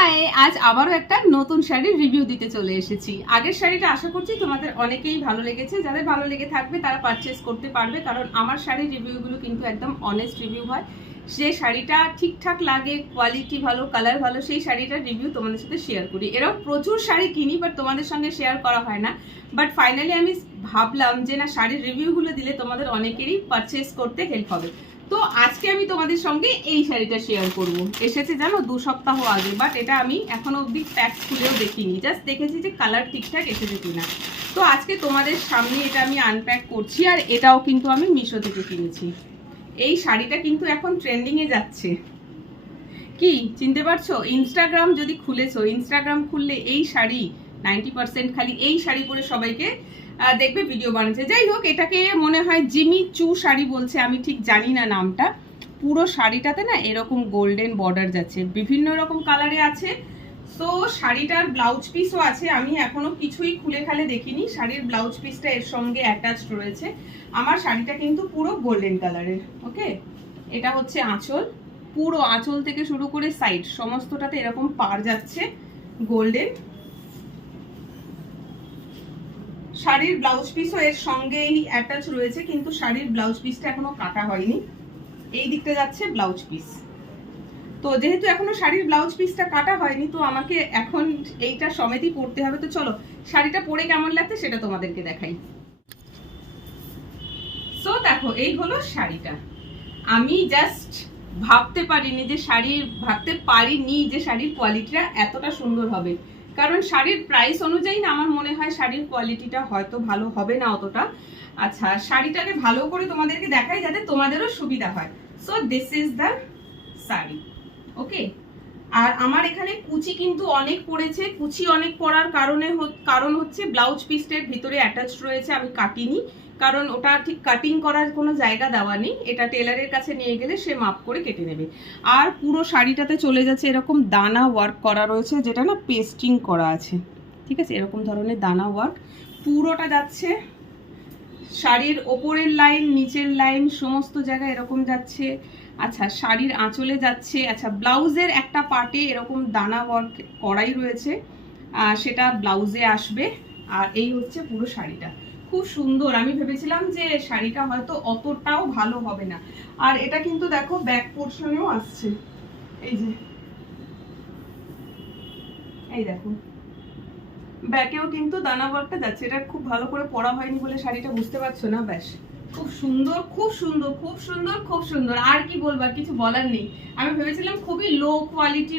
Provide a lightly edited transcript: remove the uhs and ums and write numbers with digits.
High, আজ আবারও একটা নতুন শাড়ির রিভিউ দিতে চলে এসেছি। আগের শাড়িটা আশা করছি তোমাদের অনেকেই ভালো লেগেছে। যাদের ভালো লেগে থাকবে তারা পারচেস করতে পারবে, কারণ আমার শাড়ির রিভিউগুলো কিন্তু একদম অনেস্ট রিভিউ হয়। যে শাড়িটা ঠিকঠাক লাগে, কোয়ালিটি ভালো, কালার ভালো, সেই শাড়িটার রিভিউ তোমাদের সাথে শেয়ার করি। এরাও প্রচুর শাড়ি কিনি, বাট তোমাদের সঙ্গে শেয়ার করা হয় না। বাট ফাইনালি আমি ভাবলাম যে না, শাড়ির রিভিউগুলো দিলে তোমাদের অনেকেরই পারচেস করতে হেল্প হবে। তো আজকে আমি তোমাদের সঙ্গে এই শাড়িটা শেয়ার করব। এসেছে জানো 2 সপ্তাহ আগে, বাট এটা আমি এখনো অবধি প্যাক খুলেও দেখিনি, জাস্ট দেখেছি যে কালার ঠিকঠাক এসেছে কিনা। তো আজকে তোমাদের সামনে এটা আমি আনপ্যাক করছি। আর এটাও কিন্তু আমি মিশো থেকে কিনেছি। এই শাড়িটা কিন্তু এখন ট্রেন্ডিং এ যাচ্ছে। কি চিনতে পারছো? ইনস্টাগ্রাম যদি খুলেছো, ইনস্টাগ্রাম খুললে এই শাড়ি 90% খালি এই শাড়ি পরে সবাইকে দেখবে ভিডিও বানাচ্ছে। যাই হোক, এটাকে মনে হয় জিমি চু শাড়ি বলছে, আমি ঠিক জানি না নামটা। পুরো শাড়িটাতে না এরকম গোল্ডেন বর্ডার যাচ্ছে, বিভিন্ন রকম কালারে আছে। তো শাড়িটার ব্লাউজ পিসও আছে, আমি এখনো কিছুই খুলে খালে দেখিনি। শাড়ির ব্লাউজ পিসটা এর সঙ্গে অ্যাটাচড রয়েছে। আমার শাড়িটা কিন্তু পুরো গোল্ডেন কালারের। ওকে, এটা হচ্ছে আঁচল। পুরো আঁচল থেকে শুরু করে সাইড সমস্তটাতে এরকম পার যাচ্ছে গোল্ডেন। শাড়ির ব্লাউজ পিসও এর সঙ্গেই অ্যাটাচ রয়েছে, কিন্তু শাড়ির ব্লাউজ পিসটা এখনো কাটা হয়নি। এই দিকটা যাচ্ছে ব্লাউজ পিস। তো যেহেতু এখনো শাড়ির ব্লাউজ পিসটা কাটা হয়নি, তো আমাকে এখন এইটা সমেতই পরতে হবে। তো চলো শাড়িটা পরে কেমন লাগছে সেটা তোমাদেরকে দেখাই। সো দেখো, এই হলো শাড়িটা। আমি জাস্ট ভাবতে পারিনি যে শাড়ির কোয়ালিটিটা এতটা সুন্দর হবে। কারণ শাড়ির প্রাইস অনুযায়ী না আমার মনে হয় শাড়ির কোয়ালিটিটা হয়তো ভালো হবে না অতটা। আচ্ছা, শাড়িটাকে ভালো করে তোমাদেরকে দেখাই যাতে তোমাদেরও সুবিধা হয়। So this is the sari. Okay, আর আমার এখানে কুচি কিন্তু অনেক পড়েছে। কুচি অনেক পড়ার কারণ হচ্ছে ব্লাউজ পিসটার ভিতরে অ্যাটাচড রয়েছে, আমি কাটিনি। কারণ ওটা ঠিক কাটিং করার কোনো জায়গা দেওয়া নেই, এটা টেলারের কাছে নিয়ে গেলে সে মাপ করে কেটে নেবে। আর পুরো শাড়িটাতে চলে যাচ্ছে এরকম দানা ওয়ার্ক করা রয়েছে, যেটা না পেস্টিং করা আছে। ঠিক আছে, এরকম ধরনের দানা ওয়ার্ক পুরোটা যাচ্ছে। শাড়ির ওপরের লাইন, নিচের লাইন সমস্ত জায়গায় এরকম যাচ্ছে। আচ্ছা, শাড়ির আঁচলে যাচ্ছে। আচ্ছা, ব্লাউজের একটা পার্টে এরকম দানা ওয়ার্ক করাই রয়েছে, সেটা ব্লাউজে আসবে। আর এই হচ্ছে পুরো শাড়িটা, খুব সুন্দর। আমি ভেবেছিলাম যে শাড়িটা হয়তো অতটাও ভালো হবে না। আর এটা কিন্তু দেখো ব্যাক পোর্শনেও আসছে, এই যে এই দেখো ব্যাকেও কিন্তু দানা ওয়ার্কটা যাচ্ছে। এটা খুব ভালো করে পরা হয়নি বলে শাড়িটা বুঝতে পারছো না। ব্যাস, খুব সুন্দর, খুব সুন্দর, খুব সুন্দর, খুব সুন্দর। আর কি বলবো, কিছু বলার নেই। আমি ভেবেছিলাম খুবই লো কোয়ালিটির